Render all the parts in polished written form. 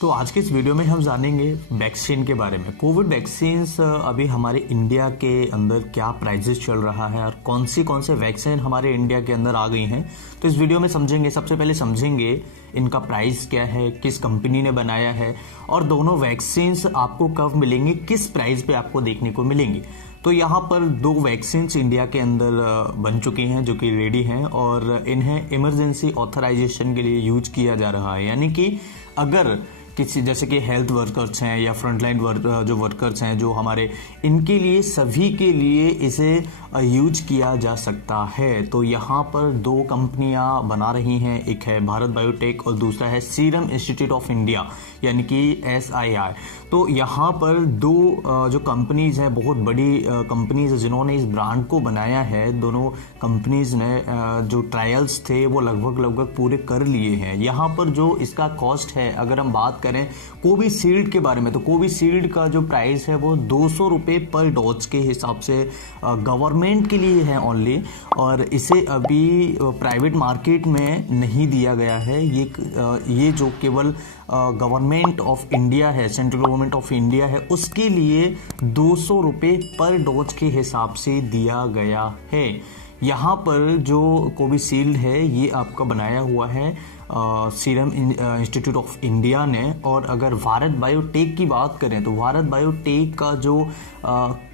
तो आज के इस वीडियो में हम जानेंगे वैक्सीन के बारे में। कोविड वैक्सीन अभी हमारे इंडिया के अंदर क्या प्राइजेस चल रहा है और कौन से वैक्सीन हमारे इंडिया के अंदर आ गई हैं, तो इस वीडियो में समझेंगे। सबसे पहले समझेंगे इनका प्राइस क्या है, किस कंपनी ने बनाया है और दोनों वैक्सीन आपको कब मिलेंगे, किस प्राइस पे आपको देखने को मिलेंगी। तो यहाँ पर 2 वैक्सीन इंडिया के अंदर बन चुकी हैं जो कि रेडी हैं और इन्हें इमरजेंसी ऑथराइजेशन के लिए यूज किया जा रहा है। यानी कि अगर किसी जैसे कि हेल्थ वर्कर्स हैं या फ्रंटलाइन जो वर्कर्स हैं जो हमारे, इनके लिए सभी के लिए इसे यूज किया जा सकता है। तो यहाँ पर 2 कंपनियां बना रही हैं, एक है भारत बायोटेक और दूसरा है सीरम इंस्टीट्यूट ऑफ इंडिया यानी कि SII। तो यहाँ पर 2 जो कंपनीज हैं, बहुत बड़ी कंपनीज जिन्होंने इस ब्रांड को बनाया है, दोनों कंपनीज ने जो ट्रायल्स थे वो लगभग पूरे कर लिए हैं। यहाँ पर जो इसका कॉस्ट है, अगर हम बात करें कोविशील्ड के बारे में, तो कोविशील्ड का जो प्राइस है वो 200 रुपये पर डोज के हिसाब से गवर्नमेंट के लिए है ओनली, और इसे अभी प्राइवेट मार्केट में नहीं दिया गया है। ये जो केवल गवर्नमेंट ऑफ इंडिया है, सेंट्रल गवर्नमेंट ऑफ इंडिया है, उसके लिए 200 रुपये पर डोज के हिसाब से दिया गया है। यहाँ पर जो कोविशील्ड है ये आपका बनाया हुआ है सीरम इंस्टीट्यूट ऑफ इंडिया ने। और अगर भारत बायोटेक की बात करें तो भारत बायोटेक का जो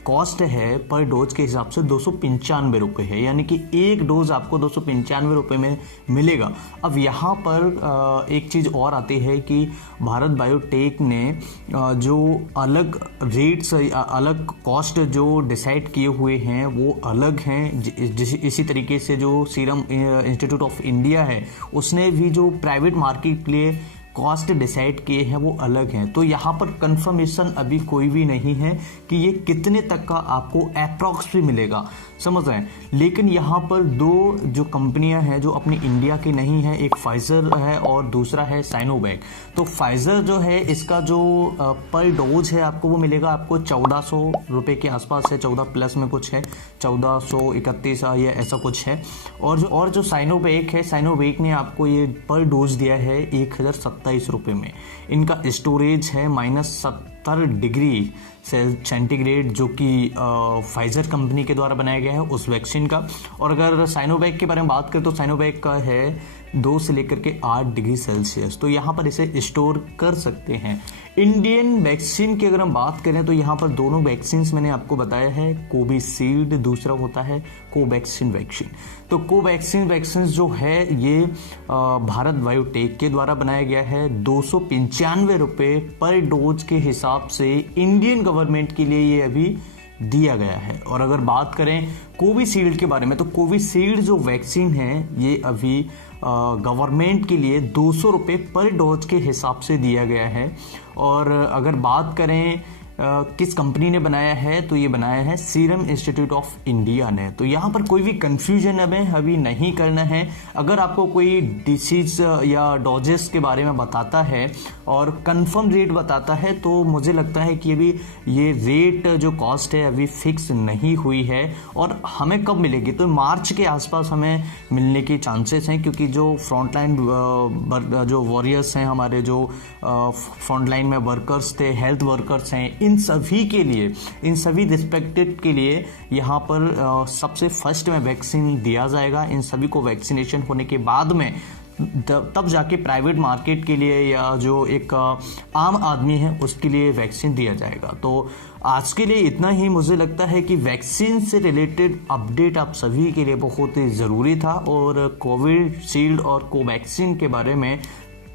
कॉस्ट है पर डोज के हिसाब से 295 रुपये है, यानी कि एक डोज आपको 295 रुपये में मिलेगा। अब यहाँ पर एक चीज़ और आती है कि भारत बायोटेक ने जो अलग रेट्स, अलग कॉस्ट जो डिसाइड किए हुए हैं वो अलग हैं। इसी तरीके से जो सीरम इंस्टीट्यूट ऑफ इंडिया है उसने भी जो प्राइवेट मार्केट के लिए कॉस्ट डिसाइड किए हैं वो अलग हैं। तो यहाँ पर कंफर्मेशन अभी कोई भी नहीं है कि ये कितने तक का आपको अप्रॉक्स भी मिलेगा, समझ रहे हैं। लेकिन यहाँ पर 2 जो कंपनियां हैं जो अपनी इंडिया की नहीं है, एक फाइजर है और दूसरा है साइनोवैक। तो फाइजर जो है इसका जो पर डोज है आपको वो मिलेगा आपको 1400 रुपये के आसपास है, 14 प्लस में कुछ है, 1431 या ऐसा कुछ है। और जो साइनोवैक है, साइनोवैक ने आपको ये पर डोज दिया है 1027 रुपये में। इनका स्टोरेज है -70 डिग्री सेंटीग्रेड जो कि फाइजर कंपनी के द्वारा बनाया गया है उस वैक्सीन का। और अगर साइनोवैक के बारे में बात करें तो साइनोवैक का है 2 से लेकर के 8 डिग्री सेल्सियस, तो यहाँ पर इसे स्टोर कर सकते हैं। इंडियन वैक्सीन की अगर हम बात करें तो यहाँ पर दोनों वैक्सीन मैंने आपको बताया है, कोविशील्ड, दूसरा होता है कोवैक्सीन वैक्सीन। तो कोवैक्सीन वैक्सीन जो है ये भारत बायोटेक के द्वारा बनाया गया है। 295 रुपये पर डोज के हिसाब से इंडियन गवर्नमेंट के लिए ये अभी दिया गया है। और अगर बात करें कोविशील्ड के बारे में तो कोविशील्ड जो वैक्सीन है ये अभी गवर्नमेंट के लिए 200 रुपये पर डोज के हिसाब से दिया गया है। और अगर बात करें किस कंपनी ने बनाया है तो ये बनाया है सीरम इंस्टीट्यूट ऑफ इंडिया ने। तो यहाँ पर कोई भी कंफ्यूजन हमें अभी नहीं करना है। अगर आपको कोई डिसीज या डोजेस के बारे में बताता है और कंफर्म रेट बताता है तो मुझे लगता है कि अभी ये रेट जो कॉस्ट है अभी फिक्स नहीं हुई है और हमें कब मिलेगी तो मार्च के आसपास हमें मिलने की चांसेस हैं, क्योंकि जो फ्रंटलाइन जो वॉरियर्स हैं, हमारे जो फ्रंटलाइन में वर्कर्स थे, हेल्थ वर्कर्स हैं, इन सभी के लिए, इन सभी रिस्पेक्टेड के लिए यहाँ पर सबसे फर्स्ट में वैक्सीन दिया जाएगा। इन सभी को वैक्सीनेशन होने के बाद में तब जाके प्राइवेट मार्केट के लिए या जो एक आम आदमी है उसके लिए वैक्सीन दिया जाएगा। तो आज के लिए इतना ही। मुझे लगता है कि वैक्सीन से रिलेटेड अपडेट आप सभी के लिए बहुत ही ज़रूरी था, और कोविशील्ड और कोवैक्सीन के बारे में,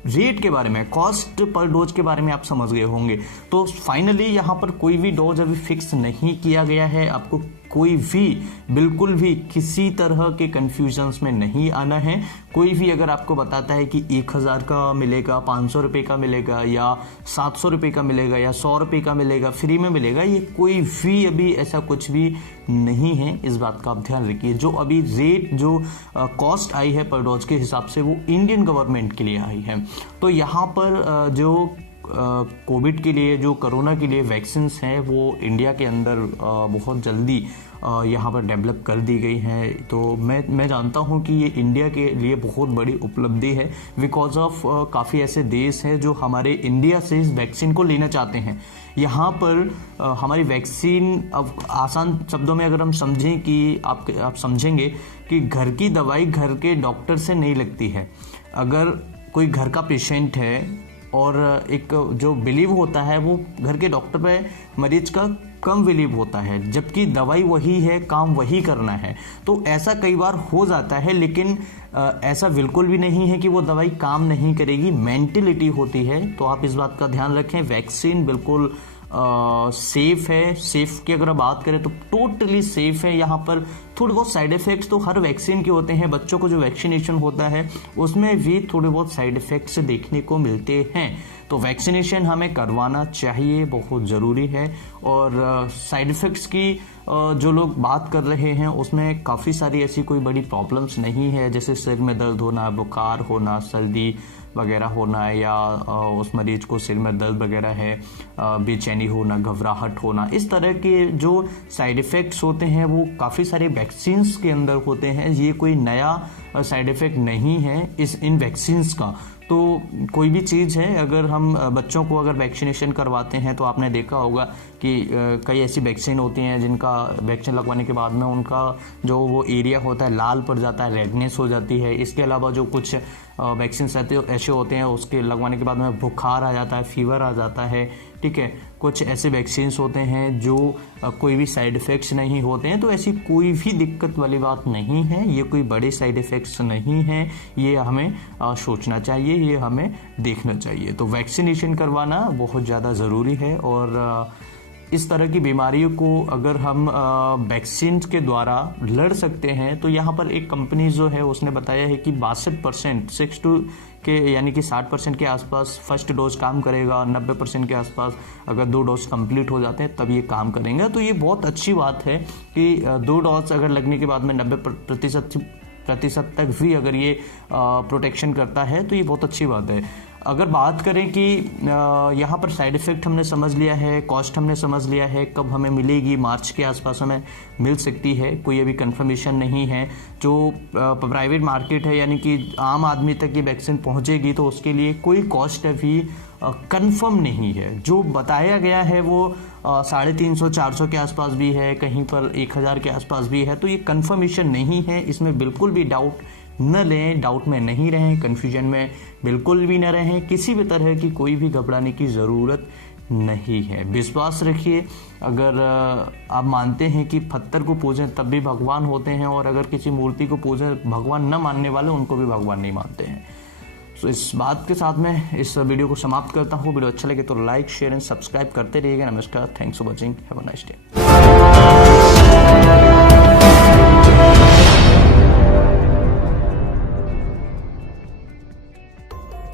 रेट के बारे में, कॉस्ट पर डोज के बारे में आप समझ गए होंगे। तो फाइनली यहाँ पर कोई भी डोज अभी फिक्स नहीं किया गया है। आपको कोई भी, बिल्कुल भी किसी तरह के कंफ्यूजन्स में नहीं आना है। कोई भी अगर आपको बताता है कि 1000 का मिलेगा, 500 रुपये का मिलेगा या 700 रुपये का मिलेगा या 100 रुपये का मिलेगा, फ्री में मिलेगा, ये कोई भी अभी ऐसा कुछ भी नहीं है। इस बात का आप ध्यान रखिए। जो अभी रेट, जो कॉस्ट आई है पर डोज के हिसाब से वो इंडियन गवर्नमेंट के लिए आई है। तो यहाँ पर जो कोविड के लिए, जो कोरोना के लिए वैक्सीन्स हैं वो इंडिया के अंदर बहुत जल्दी यहाँ पर डेवलप कर दी गई हैं। तो मैं जानता हूँ कि ये इंडिया के लिए बहुत बड़ी उपलब्धि है, बिकॉज ऑफ काफ़ी ऐसे देश हैं जो हमारे इंडिया से इस वैक्सीन को लेना चाहते हैं। यहाँ पर हमारी वैक्सीन, अब आसान शब्दों में अगर हम समझें कि आप समझेंगे कि घर की दवाई घर के डॉक्टर से नहीं लगती है। अगर कोई घर का पेशेंट है और एक जो बिलीव होता है वो घर के डॉक्टर पे मरीज का कम बिलीव होता है, जबकि दवाई वही है, काम वही करना है। तो ऐसा कई बार हो जाता है, लेकिन ऐसा बिल्कुल भी नहीं है कि वो दवाई काम नहीं करेगी, मेंटेलिटी होती है। तो आप इस बात का ध्यान रखें। वैक्सीन बिल्कुल सेफ है। सेफ की अगर बात करें तो टोटली सेफ है। यहाँ पर थोड़े बहुत साइड इफेक्ट्स तो हर वैक्सीन के होते हैं। बच्चों को जो वैक्सीनेशन होता है उसमें भी थोड़े बहुत साइड इफेक्ट्स देखने को मिलते हैं। तो वैक्सीनेशन हमें करवाना चाहिए, बहुत ज़रूरी है। और साइड इफेक्ट्स की जो लोग बात कर रहे हैं उसमें काफ़ी सारी ऐसी कोई बड़ी प्रॉब्लम्स नहीं है, जैसे सिर में दर्द होना, बुखार होना, सर्दी वगैरह होना, या उस मरीज को सिर में दर्द वगैरह है, बेचैनी होना, घबराहट होना, इस तरह के जो साइड इफ़ेक्ट्स होते हैं वो काफ़ी सारे वैक्सीन्स के अंदर होते हैं। ये कोई नया साइड इफ़ेक्ट नहीं है इन वैक्सीन्स का। तो कोई भी चीज़ है, अगर हम बच्चों को अगर वैक्सीनेशन करवाते हैं तो आपने देखा होगा कि कई ऐसी वैक्सीन होती हैं जिनका वैक्सीन लगवाने के बाद में उनका जो वो एरिया होता है लाल पड़ जाता है, रेडनेस हो जाती है। इसके अलावा जो कुछ वैक्सीन ऐसे होते हैं उसके लगवाने के बाद में बुखार आ जाता है, फीवर आ जाता है, ठीक है। कुछ ऐसे वैक्सीन्स होते हैं जो कोई भी साइड इफ़ेक्ट्स नहीं होते हैं। तो ऐसी कोई भी दिक्कत वाली बात नहीं है, ये कोई बड़े साइड इफ़ेक्ट्स नहीं हैं। ये हमें सोचना चाहिए, ये हमें देखना चाहिए। तो वैक्सीनेशन करवाना बहुत ज़्यादा ज़रूरी है। और इस तरह की बीमारियों को अगर हम वैक्सीन के द्वारा लड़ सकते हैं, तो यहाँ पर एक कंपनी जो है उसने बताया है कि 62% 62 के यानी कि 60% के आसपास फर्स्ट डोज काम करेगा, 90% के आसपास अगर 2 डोज कंप्लीट हो जाते हैं तब ये काम करेंगे। तो ये बहुत अच्छी बात है कि 2 डोज अगर लगने के बाद में 90% तक भी अगर ये प्रोटेक्शन करता है तो ये बहुत अच्छी बात है। अगर बात करें कि यहाँ पर साइड इफ़ेक्ट हमने समझ लिया है, कॉस्ट हमने समझ लिया है, कब हमें मिलेगी, मार्च के आसपास हमें मिल सकती है, कोई अभी कंफर्मेशन नहीं है। जो प्राइवेट मार्केट है यानी कि आम आदमी तक ये वैक्सीन पहुँचेगी तो उसके लिए कोई कॉस्ट अभी कंफर्म नहीं है। जो बताया गया है वो 350-400 के आसपास भी है, कहीं पर 1000 के आसपास भी है। तो ये कंफर्मेशन नहीं है, इसमें बिल्कुल भी डाउट न लें, डाउट में नहीं रहें, कन्फ्यूजन में बिल्कुल भी न रहें। किसी भी तरह की कोई भी घबराने की ज़रूरत नहीं है। विश्वास रखिए। अगर आप मानते हैं कि पत्थर को पूजें तब भी भगवान होते हैं, और अगर किसी मूर्ति को पूजें भगवान न मानने वाले उनको भी भगवान नहीं मानते हैं। तो इस बात के साथ मैं इस वीडियो को समाप्त करता हूँ। वीडियो अच्छा लगे तो लाइक, शेयर एंड सब्सक्राइब करते रहिएगा। नमस्कार, thanks for watching, have a nice day.